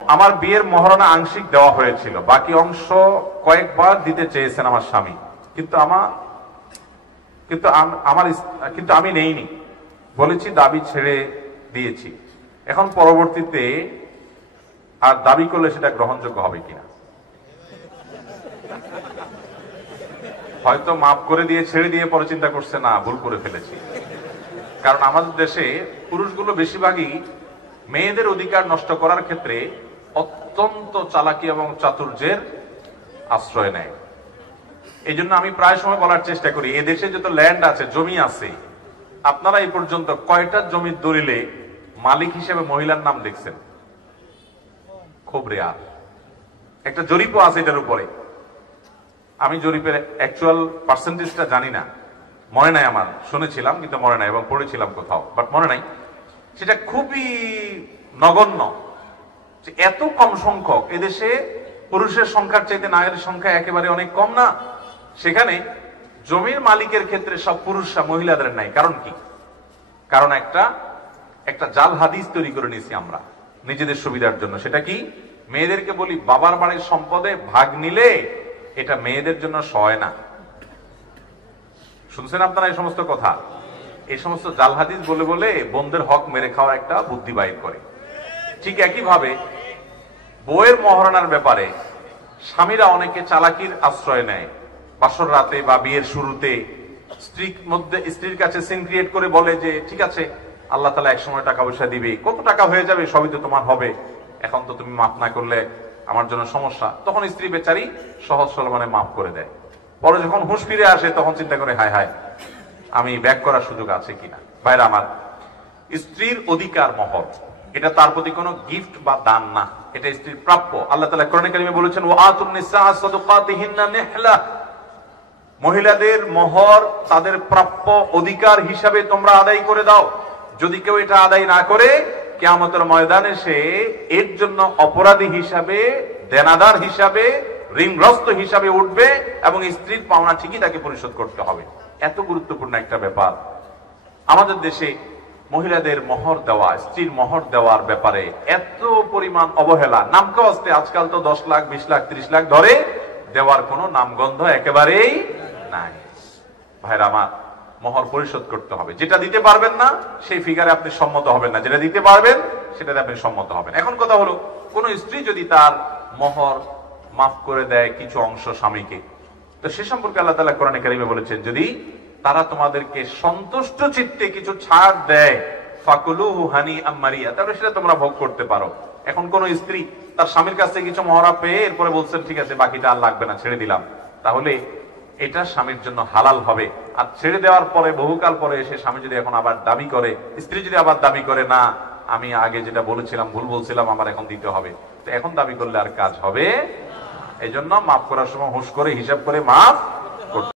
আমার বিয়ের মহারণা আংশিক দেওয়া হয়েছিল, বাকি অংশ কয়েকবার দিতে চেয়েছেন আমার স্বামী, কিন্তু আমি নেইনি, বলেছি দাবি ছেড়ে দিয়েছি। এখন পরবর্তীতে আর দাবি করলে সেটা গ্রহণযোগ্য হবে কিনা? হয়তো মাফ করে দিয়ে ছেড়ে দিয়ে পরে চিন্তা করছে না ভুল করে ফেলেছি। কারণ আমাদের দেশে পুরুষগুলো বেশিরভাগই মেয়েদের অধিকার নষ্ট করার ক্ষেত্রে অত্যন্ত চালাকি এবং চাতুর্যের আশ্রয় নেয়। এই জন্য আমি প্রায় সময় বলার চেষ্টা করি, এ দেশে যত ল্যান্ড আছে, জমি আছে, আপনারা এই পর্যন্ত কয়টা জমির দলিলে মালিক হিসেবে মহিলার নাম দেখছেন? খুব রেয়ার। একটা জরিপও আছে এটার উপরে। আমি জরিপের অ্যাকচুয়াল পার্সেন্টেজটা জানি না, মনে নাই আমার, শুনেছিলাম কিন্তু মনে নাই, এবং পড়েছিলাম কোথাও, বাট মনে নাই। সেটা খুবই নগণ্য, এত কম সংখ্যক। এদেশে পুরুষের সংখ্যার চাইতে নারীর সংখ্যা একেবারে অনেক কম না? সেখানে জমির মালিকের ক্ষেত্রে সব পুরুষরা মহিলাদের নাই। কারণ কি? কারণ একটা জাল হাদিস তৈরি করে নিয়েছি আমরা নিজেদের সুবিধার জন্য। সেটা কি? মেয়েদেরকে বলি বাবার বাড়ির সম্পদে ভাগ নিলে এটা মেয়েদের জন্য সয় না। শুনছেন আপনারা এই সমস্ত কথা? এই সমস্ত জাল হাদিস বলে বলে বোনদের হক মেরে খাওয়ার একটা বুদ্ধি বাইর করে। ঠিক একইভাবে বউয়ের মহারণার ব্যাপারে স্বামীরা অনেকে চালাকির আশ্রয় নেয়। বাসর রাতে বা বিয়ের শুরুতে স্ত্রীর কাছে সিন ক্রিয়েট করে বলে যে ঠিক আছে, আল্লাহ তাআলা এক সময় টাকা পয়সা দিবে, কত টাকা হয়ে যাবে, সবই তো তোমার হবে, এখন তো তুমি মাফ না করলে আমার জন্য সমস্যা। তখন স্ত্রী বেচারি সহজ সরল মানে মাফ করে দেয়। পরে যখন হুঁশ ফিরে আসে তখন চিন্তা করে হায় হায়, আমি ব্যাক করার সুযোগ আছে কিনা। ভাইরা আমার, স্ত্রীর অধিকার মহর, এটা তার প্রতি কোনো গিফট বা দান না, এটা স্ত্রীর প্রাপ্য। আল্লাহ তাআলা কোরআনে কারিমে বলেছেন, ওয়া আতুন নিসা সাদকাতিহিন্না নিহলা, মহিলাদের মহর তাদের প্রাপ্য অধিকার হিসাবে তোমরা আদায় করে দাও। যদি কেউ এটা আদায় না করে, কিয়ামতের ময়দানে সে এর জন্য অপরাধী হিসাবে, দেনাদার হিসাবে, ঋণগ্রস্ত হিসাবে উঠবে, এবং স্ত্রীর পাওনা ঠিকই তাকে পরিশোধ করতে হবে। এত গুরুত্বপূর্ণ একটা ব্যাপার। আমাদের দেশে মহিলাদের মহর দেওয়া, স্ত্রীর মহর দেওয়ার ব্যাপারে এত পরিমাণ অবহেলা। নামকে আসতে আজকাল তো 10 লাখ 20 লাখ 30 লাখ ধরে দেওয়ার কোনো নামগন্ধ একেবারেই নাই। ভাইরা আমার, মহর পরিশোধ করতে হবে। যেটা দিতে পারবেন না সেই ফিগারে আপনি সম্মত হবেন না, যেটা দিতে পারবেন সেটাতে আপনি সম্মত হবেন। এখন কথা হলো, কোন স্ত্রী যদি তার মহর মাফ করে দেয় কিছু অংশ স্বামীকে, তো সে সম্পর্কে আল্লাহ তাআলা কোরআনে কারিমে বলেছেন, যদি তারা তোমাদেরকে সন্তুষ্ট চিত্তে কিছু ছাড় দেয়, ফাকুলুহু হানিআম মারিয়া, তাহলে সেটা তোমরা ভোগ করতে পারো। এখন কোন স্ত্রী তার স্বামীর কাছ থেকে কিছু মহরা পেয়ে এরপরে বলছেন ঠিক আছে বাকিটা আর লাগবে না, ছেড়ে দিলাম, তাহলে এটা স্বামীর জন্য হালাল হবে। আর ছেড়ে দেওয়ার পরে বহুকাল পরে এসে স্বামী যদি এখন আবার দাবি করে, স্ত্রী যদি আবার দাবি করে না আমি আগে যেটা বলেছিলাম ভুল বলছিলাম, আমার এখন দিতে হবে, তো এখন দাবি করলে আর কাজ হবে। এই জন্য মাফ করার সময় হুঁশ করে হিসাব করে মাফ